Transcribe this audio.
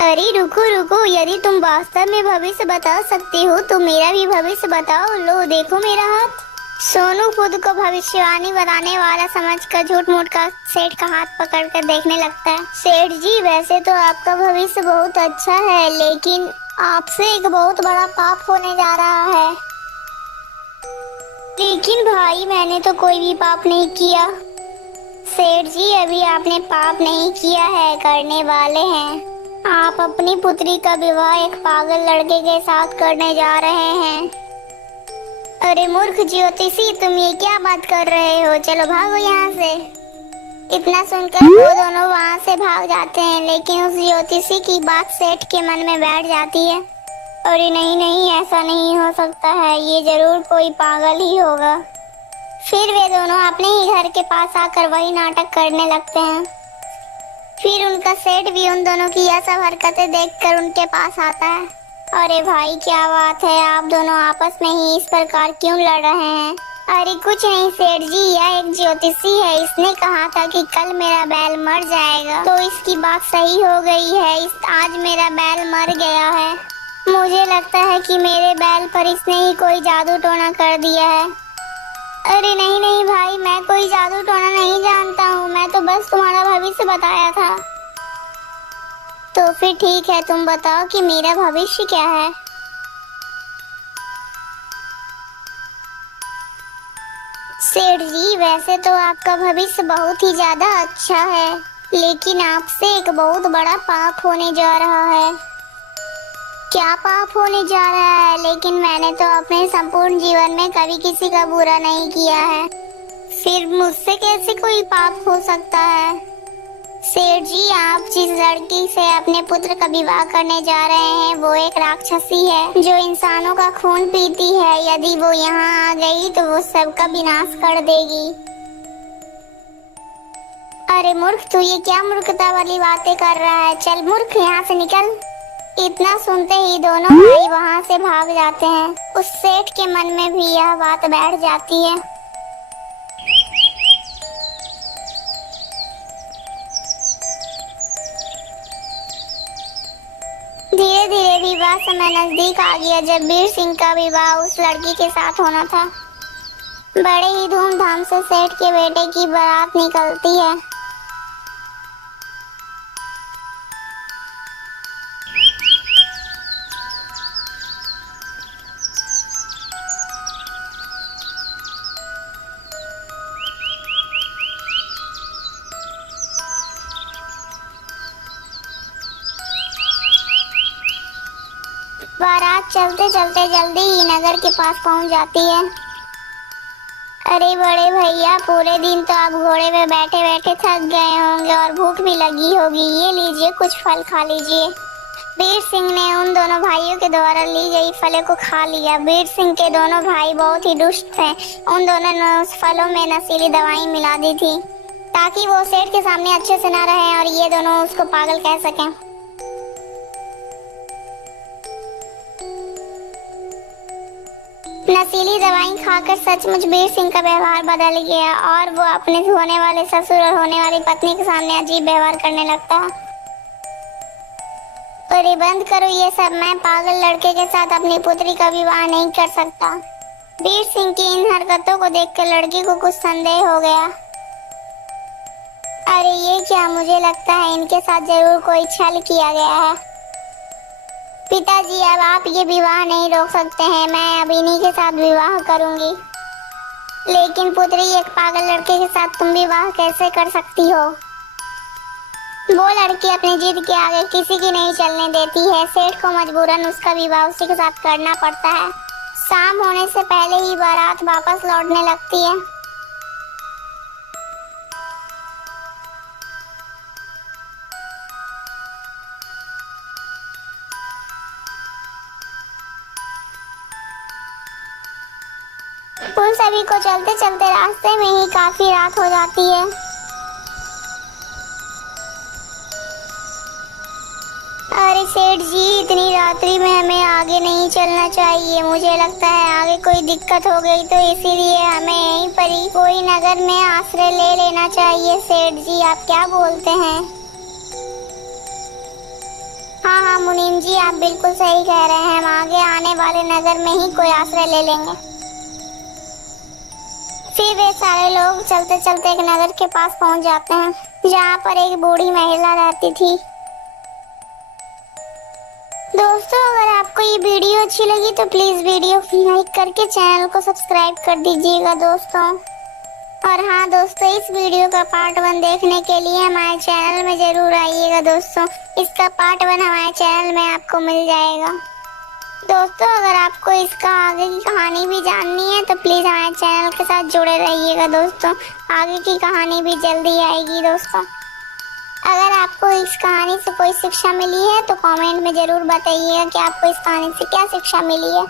अरे रुको रुको, यदि तुम वास्तव में भविष्य बता सकती हो तो मेरा भी भविष्य बताओ। लो देखो मेरा हाथ। सोनू खुद को भविष्यवाणी बताने वाला समझकर झूठ मूठ का सेठ का हाथ पकड़कर देखने लगता है। सेठ जी, वैसे तो आपका भविष्य बहुत अच्छा है, लेकिन आपसे एक बहुत बड़ा पाप होने जा रहा है। लेकिन भाई, मैंने तो कोई भी पाप नहीं किया। सेठ जी, अभी आपने पाप नहीं किया है, करने वाले हैं। आप अपनी पुत्री का विवाह एक पागल लड़के के साथ करने जा रहे हैं। अरे मूर्ख ज्योतिषी, तुम ये क्या बात कर रहे हो? चलो भागो यहाँ से। इतना सुनकर वो दोनों वहाँ से भाग जाते हैं, लेकिन उस ज्योतिषी की बात सेठ के मन में बैठ जाती है। अरे नहीं नहीं, ऐसा नहीं हो सकता है, ये जरूर कोई पागल ही होगा। फिर वे दोनों अपने ही घर के पास आकर वही नाटक करने लगते हैं। फिर उनका सेठ भी उन दोनों की यह सब हरकतें देखकर उनके पास आता है। अरे भाई, क्या बात है, आप दोनों आपस में ही इस प्रकार क्यों लड़ रहे हैं? अरे कुछ नहीं सेठ जी, यह एक ज्योतिषी है, इसने कहा था कि कल मेरा बैल मर जाएगा, तो इसकी बात सही हो गई है। आज मेरा बैल मर गया है। मुझे लगता है कि मेरे बैल पर इसने ही कोई जादू टोना कर दिया है। अरे नहीं नहीं भाई, मैं कोई जादू टोना नहीं जानता हूँ, मैं तो बस तुम्हारा भविष्य बताया था। तो फिर ठीक है, तुम बताओ कि मेरा भविष्य क्या है। सेठ जी, वैसे तो आपका भविष्य बहुत ही ज्यादा अच्छा है, लेकिन आपसे एक बहुत बड़ा पाप होने जा रहा है। क्या पाप होने जा रहा है? लेकिन मैंने तो अपने संपूर्ण जीवन में कभी किसी का बुरा नहीं किया है, फिर मुझसे कैसे कोई पाप हो सकता है? सेठ जी, आप जिस लड़की से अपने पुत्र का विवाह करने जा रहे हैं वो एक राक्षसी है जो इंसानों का खून पीती है। यदि वो यहाँ आ गई तो वो सबका विनाश कर देगी। अरे मूर्ख, तू ये क्या मूर्खता वाली बातें कर रहा है? चल मूर्ख, यहाँ से निकल। इतना सुनते ही दोनों भाई वहाँ से भाग जाते हैं। उस सेठ के मन में भी यह बात बैठ जाती है। धीरे धीरे विवाह समय नजदीक आ गया। जब वीर सिंह का विवाह उस लड़की के साथ होना था, बड़े ही धूमधाम से सेठ के बेटे की बारात निकलती है। बारात चलते चलते जल्दी ही नगर के पास पहुंच जाती है। अरे बड़े भैया, पूरे दिन तो आप घोड़े में बैठे बैठे थक गए होंगे और भूख भी लगी होगी, ये लीजिए कुछ फल खा लीजिए। वीर सिंह ने उन दोनों भाइयों के द्वारा ली गई फलों को खा लिया। वीर सिंह के दोनों भाई बहुत ही दुष्ट थे। उन दोनों ने उस फलों में नशीली दवाई मिला दी थी ताकि वो सेठ के सामने अच्छे से न रहे और ये दोनों उसको पागल कह सकें। नशीली दवाई खाकर सचमुच वीर सिंह का व्यवहार बदल गया और वो अपने होने वाले ससुर और होने वाली पत्नी के सामने अजीब व्यवहार करने लगता। अरे बंद करो ये सब, मैं पागल लड़के के साथ अपनी पुत्री का विवाह नहीं कर सकता। वीर सिंह की इन हरकतों को देखकर लड़की को कुछ संदेह हो गया। अरे ये क्या, मुझे लगता है इनके साथ जरूर कोई छल किया गया है। पिताजी, अब आप ये विवाह नहीं रोक सकते हैं, मैं अब इन्हीं के साथ विवाह करूंगी। लेकिन पुत्री, एक पागल लड़के के साथ तुम विवाह कैसे कर सकती हो? वो लड़की अपनी जिद के आगे किसी की नहीं चलने देती है। सेठ को मजबूरन उसका विवाह उसी के साथ करना पड़ता है। शाम होने से पहले ही बारात वापस लौटने लगती है। उन सभी को चलते चलते रास्ते में ही काफी रात हो जाती है। अरे सेठ जी, इतनी रात्रि में हमें आगे नहीं चलना चाहिए। मुझे लगता है आगे कोई दिक्कत हो गई तो इसीलिए हमें यहीं पर ही कोई नगर में आश्रय ले लेना चाहिए। सेठ जी, आप क्या बोलते हैं? हाँ मुनीम जी, आप बिल्कुल सही कह रहे हैं। हम आगे आने वाले नगर में ही कोई आश्रय ले लेंगे। फिर वे सारे लोग चलते चलते एक नगर के पास पहुंच जाते हैं, जहाँ पर एक बूढ़ी महिला रहती थी। दोस्तों, अगर आपको ये वीडियो अच्छी लगी तो प्लीज वीडियो को लाइक करके चैनल को सब्सक्राइब कर दीजिएगा दोस्तों। और हाँ दोस्तों, इस वीडियो का पार्ट 1 देखने के लिए हमारे चैनल में जरूर आइएगा दोस्तों। इसका पार्ट 1 हमारे चैनल में आपको मिल जाएगा। दोस्तों, अगर आपको इसका आगे की कहानी भी जाननी है तो प्लीज हमारे चैनल के साथ जुड़े रहिएगा दोस्तों। आगे की कहानी भी जल्दी आएगी दोस्तों। अगर आपको इस कहानी से कोई शिक्षा मिली है तो कमेंट में जरूर बताइएगा कि आपको इस कहानी से क्या शिक्षा मिली है।